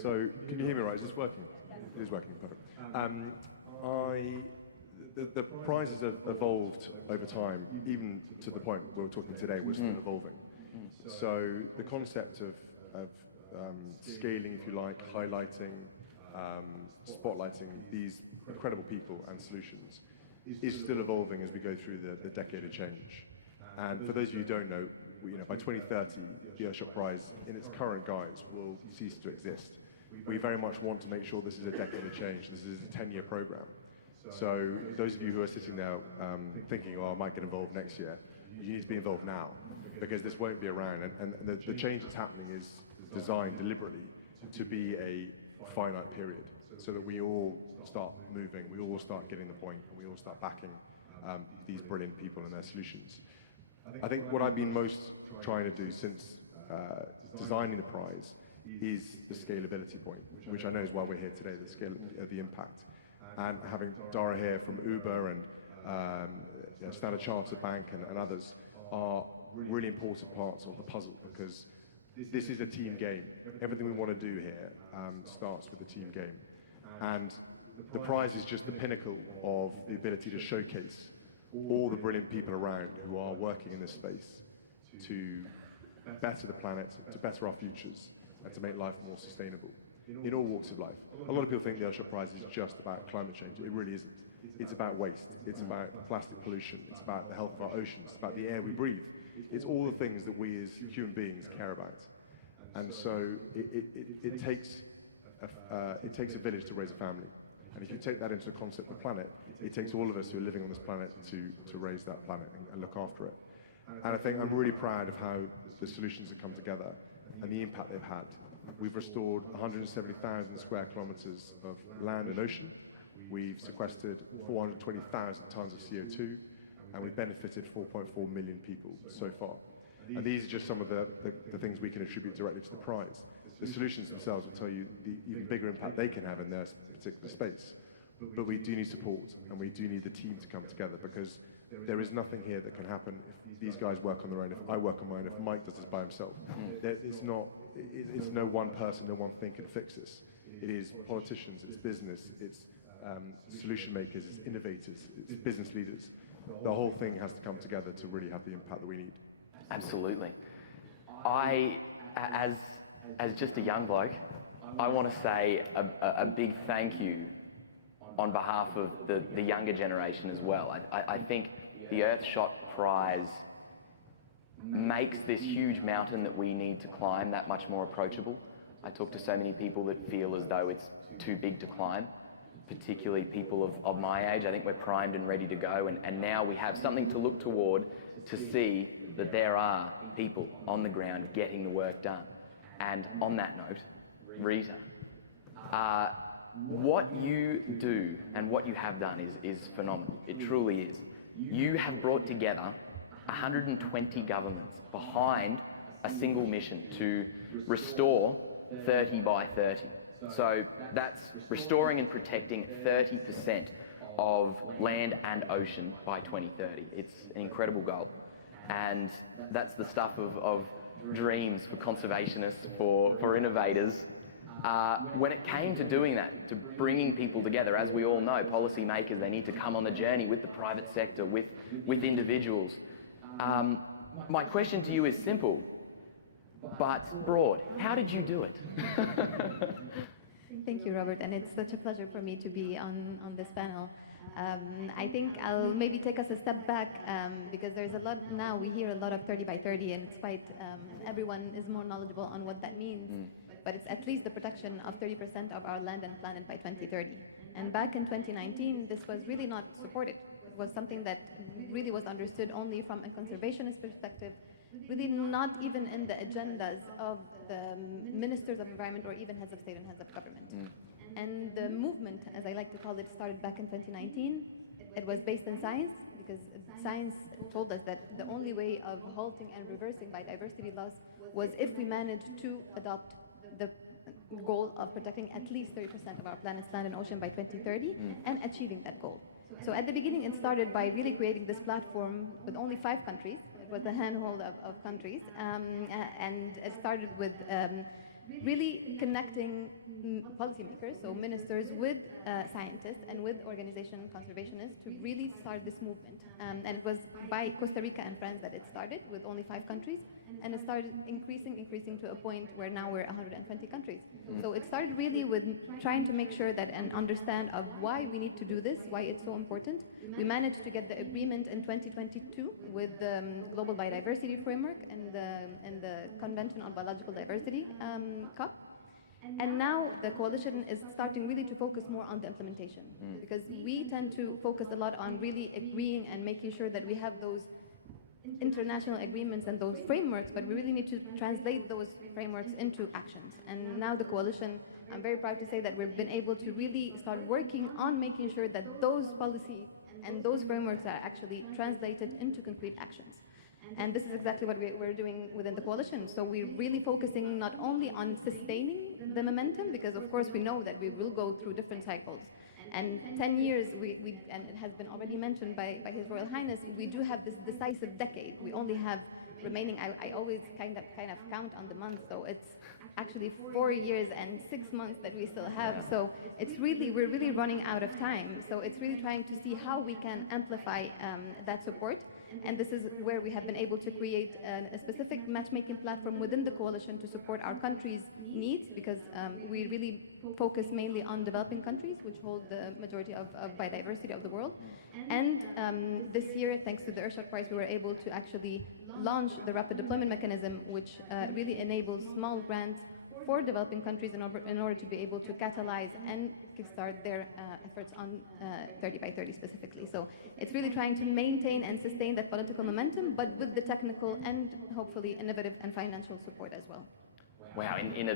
So, can you hear me right? Is this working? It is working, perfect. The prizes have evolved over time, even to the point we were talking today, we're still evolving. So the concept of scaling, if you like, highlighting, spotlighting these incredible people and solutions is still evolving as we go through the decade of change. And for those of you who don't know, by 2030, the Earthshot Prize in its current guise will cease to exist. We very much want to make sure this is a decade of change. This is a 10-year program. So those of you who are sitting there thinking, oh, I might get involved next year, you need to be involved now, because this won't be around. And the change that's happening is designed deliberately to be a finite period, so that we all start moving, we all start getting the point, and we all start backing these brilliant people and their solutions. I think what I've been most trying to do since designing the prize is the scalability point, which I know is why we're here today, the scale of the impact. And having Dara here from Uber and Standard Chartered Bank and others are really important parts of the puzzle, because this is a team game. Everything we want to do here starts with a team game. And the prize is just the pinnacle of the ability to showcase all the brilliant people around who are working in this space to better the planet, to better our futures, and to make life more sustainable in all walks of life. A lot of people think the Earthshot Prize is just about climate change. It really isn't. It's about waste. It's about plastic pollution. It's about the health of our oceans. It's about the air we breathe. It's all the things that we as human beings care about. And so it takes a village to raise a family. And if you take that into the concept of the planet, it takes all of us who are living on this planet to raise that planet and look after it. And I think I'm really proud of how the solutions have come together and the impact they've had. We've restored 170,000 square kilometers of land and ocean. We've sequestered 420,000 tons of CO2, and we've benefited 4.4 million people so far. And these are just some of the things we can attribute directly to the prize. The solutions themselves will tell you the even bigger impact they can have in their particular space. But we do need support, and we do need the team to come together, because there is nothing here that can happen if these guys work on their own, if I work on mine, if Mike does this by himself. It's no one person, no one thing can fix this. It is politicians, it's business, it's solution makers, it's innovators, it's business leaders. The whole thing has to come together to really have the impact that we need. Absolutely. As just a young bloke, I want to say a big thank you on behalf of the younger generation as well. I think the Earthshot Prize makes this huge mountain that we need to climb that much more approachable. I talk to so many people that feel as though it's too big to climb, particularly people of my age. I think we're primed and ready to go, and now we have something to look toward to see that there are people on the ground getting the work done. And on that note, Rita, what you do and what you have done is phenomenal. It truly is. You have brought together 120 governments behind a single mission to restore 30 by 30. So that's restoring and protecting 30% of land and ocean by 2030. It's an incredible goal. And that's the stuff of dreams for conservationists, for innovators. When it came to doing that, to bringing people together, as we all know, policymakers, they need to come on the journey with the private sector, with individuals. My question to you is simple, but broad. How did you do it? Thank you, Robert, and it's such a pleasure for me to be on this panel. I think I'll maybe take us a step back, because there's a lot now, we hear a lot of 30 by 30, and it's quite, everyone is more knowledgeable on what that means, but it's at least the protection of 30% of our land and planet by 2030. And back in 2019, this was really not supported. It was something that really was understood only from a conservationist perspective, really not even in the agendas of the ministers of environment or even heads of state and heads of government. And the movement, as I like to call it, started back in 2019. It was based in science, because science told us that the only way of halting and reversing biodiversity loss was if we managed to adopt the goal of protecting at least 30% of our planet's land and ocean by 2030 and achieving that goal. So at the beginning, it started by really creating this platform with only 5 countries. It was a handful of countries, and it started with really connecting policymakers, so ministers, with scientists and with organization conservationists to really start this movement. And it was by Costa Rica and France that it started, with only 5 countries, and it started increasing to a point where now we're 120 countries. So it started really with trying to make sure that and understand of why we need to do this, why it's so important. We managed to get the agreement in 2022 with the Global Biodiversity Framework and the Convention on Biological Diversity, COP. And now the coalition is starting really to focus more on the implementation, because we tend to focus a lot on really agreeing and making sure that we have those international agreements and those frameworks, but we really need to translate those frameworks into actions. And now the coalition, I'm very proud to say that we've been able to really start working on making sure that those policies and those frameworks are actually translated into concrete actions. And this is exactly what we're doing within the coalition. So we're really focusing not only on sustaining the momentum, because of course we know that we will go through different cycles. And 10 years, and it has been already mentioned by His Royal Highness, we do have this decisive decade. We only have remaining, I always kind of count on the months, so it's actually 4 years and 6 months that we still have. So it's really, we're really running out of time. So it's really trying to see how we can amplify that support. And this is where we have been able to create a specific matchmaking platform within the coalition to support our country's needs, because we really focus mainly on developing countries, which hold the majority of biodiversity of the world. And this year, thanks to the Earthshot Prize, we were able to actually launch the Rapid Deployment Mechanism, which really enables small grants for developing countries in order to be able to catalyze and kickstart their efforts on 30 by 30 specifically. So it's really trying to maintain and sustain that political momentum, but with the technical and hopefully innovative and financial support as well. Wow, in a